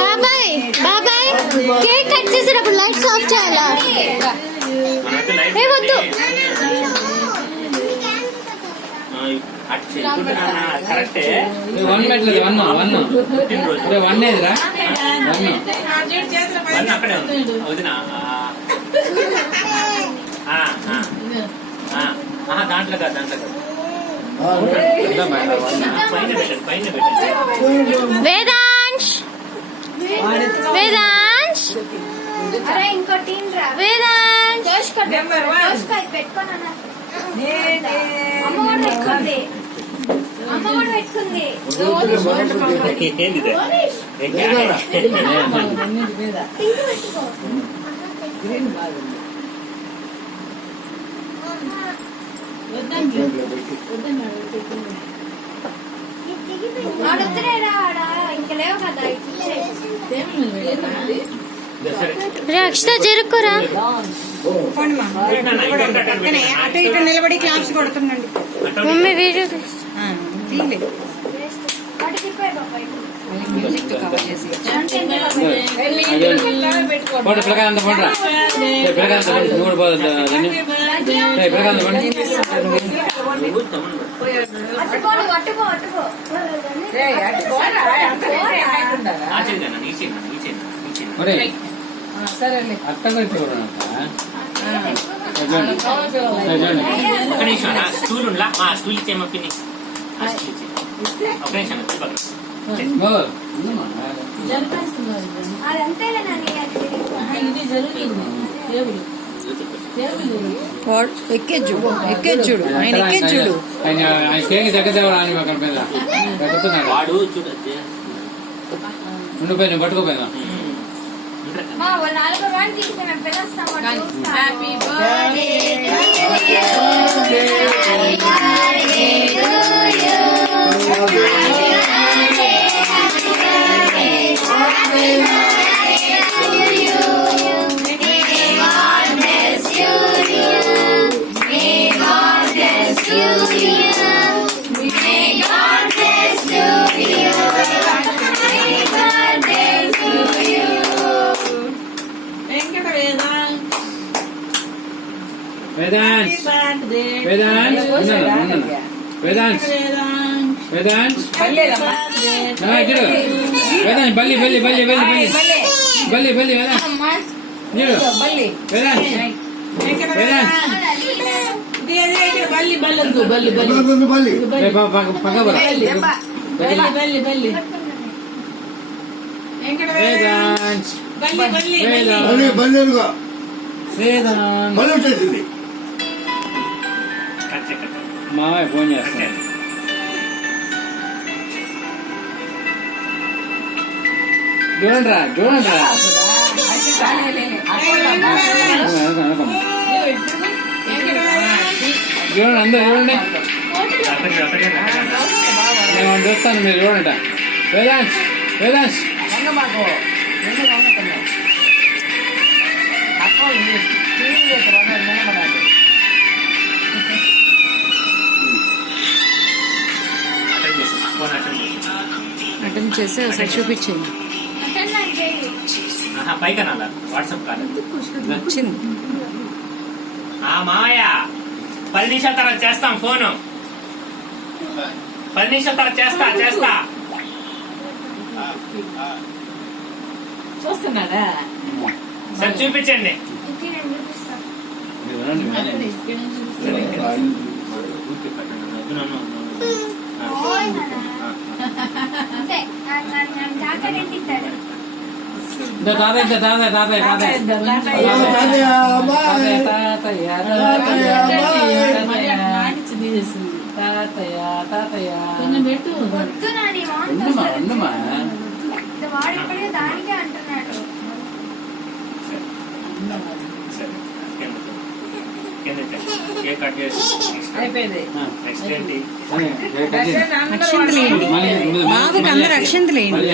బాబాయ్ బాబాయ్ cake cut చేసేటప్పుడు లైట్స్ ఆఫ్ చేయాలా? వద్దు. కరెక్టే. వన్ పెట్టలేదు. వన్ ఏదిరా? అక్కడే వదినా దాంట్లో కాదు పైన వేదాంశ్ వేదాంశ్ ఇంకో టీం రా. వేదాంశ్ అమ్మ కూడా పెట్టుకుంది. ఏంది ఇంకా లేవు కదా. అక్షత జరుక్కురా. అటు ఇటు నిలబడి క్లాప్స్ కొడుతుందండి. మమ్మీ వీడియో పిల్లకాయ పండురా. పిల్లకాయ ఒక నిమిషం స్టూల్ ఉండా స్టూల్ ఇచ్చేమో పిన్ని ఒక నిమిషం ఎక్కేజుడు ఆయన ఎక్కేజుడు. ఆయన కేక్ దగ్గర అక్కడ మీద వాడు చూడు ఉండిపోయినా పట్టుకోపోయినా. నాలుగో వాడిని తీస్తే మేము పిలుస్తాం. వేదాంశ్ వేదాంశ్ వేదాంశ్ వేదాంశ్ వేదాంశ్ బల్లి బల్లి బల్లి బల్లి బల్లి బల్లి వేదాంశ్ వేదాంశ్ మామయ్య ఫోన్ చేస్తాను. చూడండి చూడండి అందరూ చూడండి. నేను చూస్తాను, మీరు చూడండి. వేదాంశ్ వేదాంశ్ అటెంప్ట్ చేసి ఒకసారి చూపించండి. పైకనా వాట్సాప్ కాదు వచ్చింది. మామయ్య 10 నిమిషాల తర్వాత చేస్తాం ఫోను. 10 నిమిషాల తర్వాత చేస్తా. చూస్తున్నారా? సరే చూపించండి. తాతయ్య తాతయ్య తాతయ్య తాతయ్య దానికే అంటున్నాడు. బాబుకి అందరూ అక్షంతలేయండి.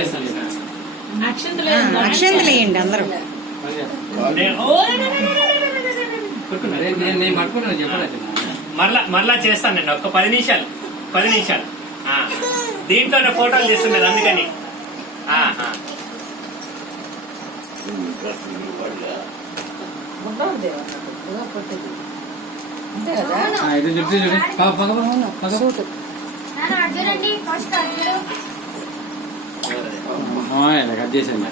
అక్షంతలేయండి అందరూ. నేను పట్టుకున్నాను చెప్పలేదు. మరలా చేస్తాను నేను ఒక 10 నిమిషాలు దీంట్లోనే ఫోటోలు తీస్తుండేది అందుకని. ఇది చెప్తే చూడు పగ నాన్న అర్జునండి ఫస్ట్ అర్జును కట్ చేసాను.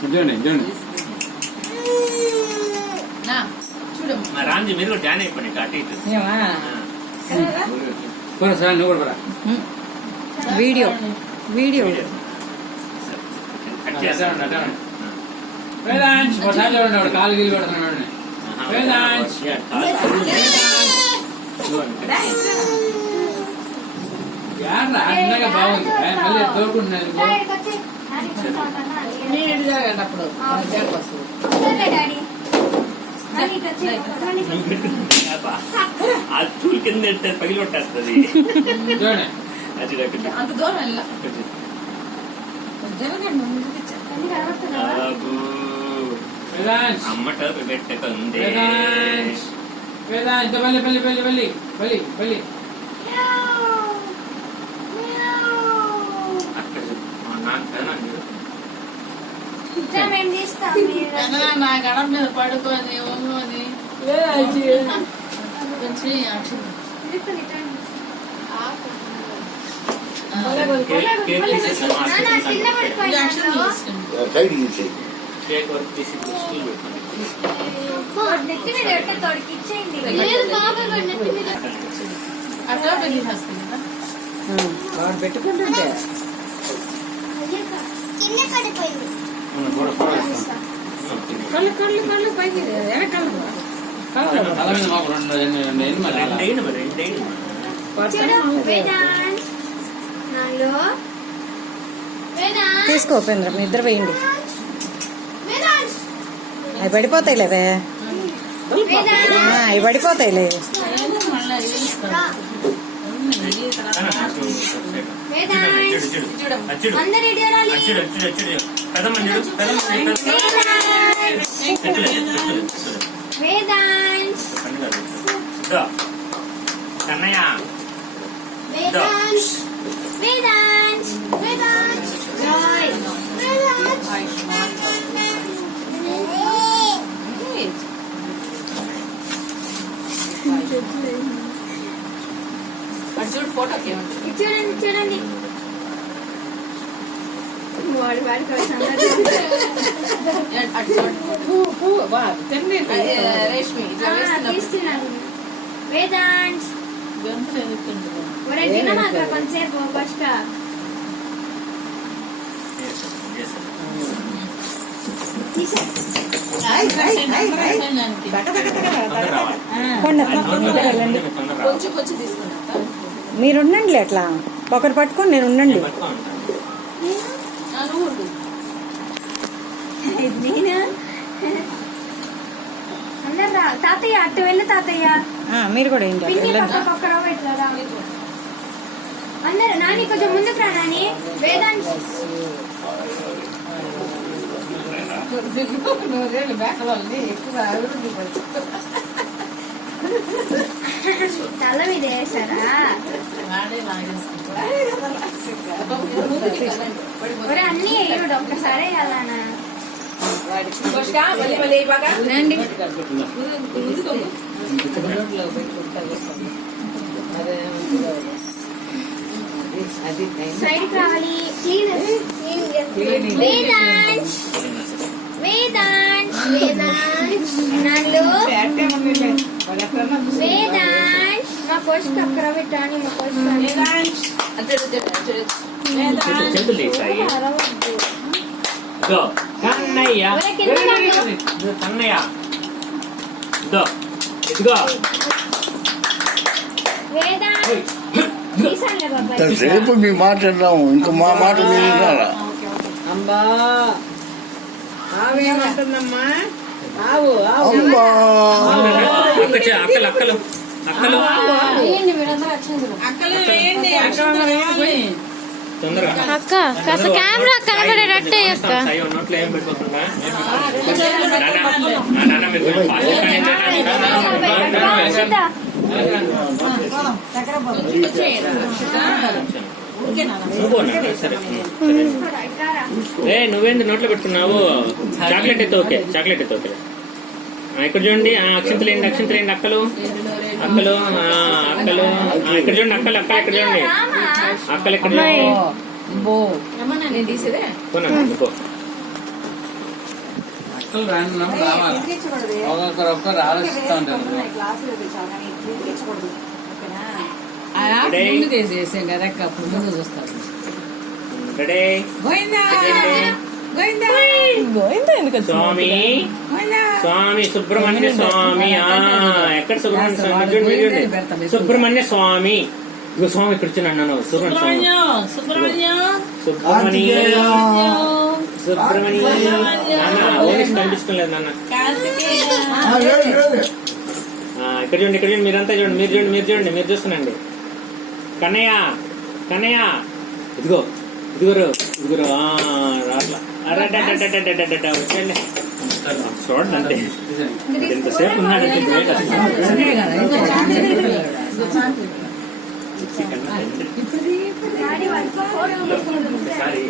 చూడండి మా రాంజీ మీరు కూడా జాయిన్ అయిపోయింది అటు ఇటు. సార్ నువ్వు కూడా వీడియో కట్ చేస్తాను. వేదాంశ్ ఒకసారి చూడండి వాడు కాలు గిల్లు పెడుతున్నాడు. వేదాంశ్ యాడ్రా ఇందాక బాగుంది మళ్ళీ తోడుకుంటున్నాను. డాడీ ఆ చూలు కింద పెడితే పగిలి కొట్టేస్తుంది. చూడండి అంత దూరం వెళ్ళ వేదాంశ్ అమ్మట పెట్టకుంది. వేదాంశ్ బల్లి మేము తీస్తాం నా గడప మీద పడుకొని ఒంగోని కింద పడిపోయింది కేక్ వర్క్ తీసి స్కూల్ పెట్టుకుంది. నెత్తి మీద పెట్టే తోడికి ఇచ్చేయండి. అట్లా వాడు పెట్టుకుంటుంటే కింద పడిపోయింది. కళ్ళు పైకి వెనకాల తల మీద మాకు రెండేళ్ళు మరి తీసుకో ఉపేంద్ర మీ ఇద్దరు వేయండి. అవి పడిపోతాయిలేవే అవి పడిపోతాయిలే. కన్నయ్య చూడు ఫోటో చూడండి వాడు రేష్మి తీస్తున్నాను. వేదాంత్ తినమాక కొంతసేపు ఫస్ట్ మీరు ఉండండి అట్లా ఒకరు పట్టుకొని నేను ఉండండి. అందరు తాతయ్య అటు వెళ్ళి తాతయ్య మీరు కూడా ఏంటి అందరు నాని కొంచెం ముందుకు రా నాని. వేదాంత్ తల మీద వేసారా? ఒరే అన్ని వేయడు ఒక్కసారి వేయాలనా? సైడ్ కావాలి. వేదాంత్ నాలో వేదాంత్ మా కోచ్ అక్కడ పెట్టాను. మా కోచ్ కన్నయ్య కన్నయ్య ఇదిగో సేపు మీ మాట విన్నాము, ఇంకా మా మాట మీరు విన్నారా? అంబా ఆవేమంటుందమ్మా? ఆవు అమ్మా అక్కలు అక్కలు అక్కలు అక్కలు వేయండి. తొందరగా అక్క కాస్త కెమెరా కనబడేటట్టే అక్క సాయి నోట్లో ఏం పెట్టుకోకుండా నాన్న మీరు కొంచెం fast గానే నువ్వు నాన్న, సరే నువ్వేంది నోట్లో పెట్టుకున్నావు చాక్లెట్ అయితే ఓకే చాక్లెట్ అయితే ఓకే ఇక్కడ చూడండి అక్షంతలేండి అక్షంతలేండి అక్కలు అక్కలు అక్కలు ఇక్కడ చూడండి అక్కలు అక్కలు ఇక్కడ చూడండి అక్కలు ఇక్కడ చూడండి పో. అసలు రానున్నప్పుడు రావాలి ఒక్కొక్కరు ఆలోచిస్తూ ఉంటారు రెడీ? చేసాం కదా అప్పుడు ముందు చూస్తారు రెడీ? స్వామి స్వామి సుబ్రహ్మణ్య స్వామి ఎక్కడ సుబ్రహ్మణ్య స్వామి చూడండి మీరు చూడండి సుబ్రహ్మణ్య స్వామి ఇగో స్వామి ఇక్కడ వచ్చినాను నన్ను సుబ్రహ్మణ్య సుబ్రహ్మణ్య సుబ్రహ్మణ్య నాన్న ఓనిస్ కనిపిస్తుంది నాన్న ఇక్కడ చూడండి ఇక్కడ చూడండి మీరంతా చూడండి మీరు చూడండి మీరు చూడండి మీరు చూస్తున్నాండి కన్నయ్య కన్నయ్య ఇదిగో ఇదిగోరు ఇదిగోరు రాట్లా వచ్చేయండి చూడండి అంతే ఎంతసేపు ఉన్నాడంటే గ్రేట్ అసలు డాడీ వాళ్ళ ఫోటో ఒకసారి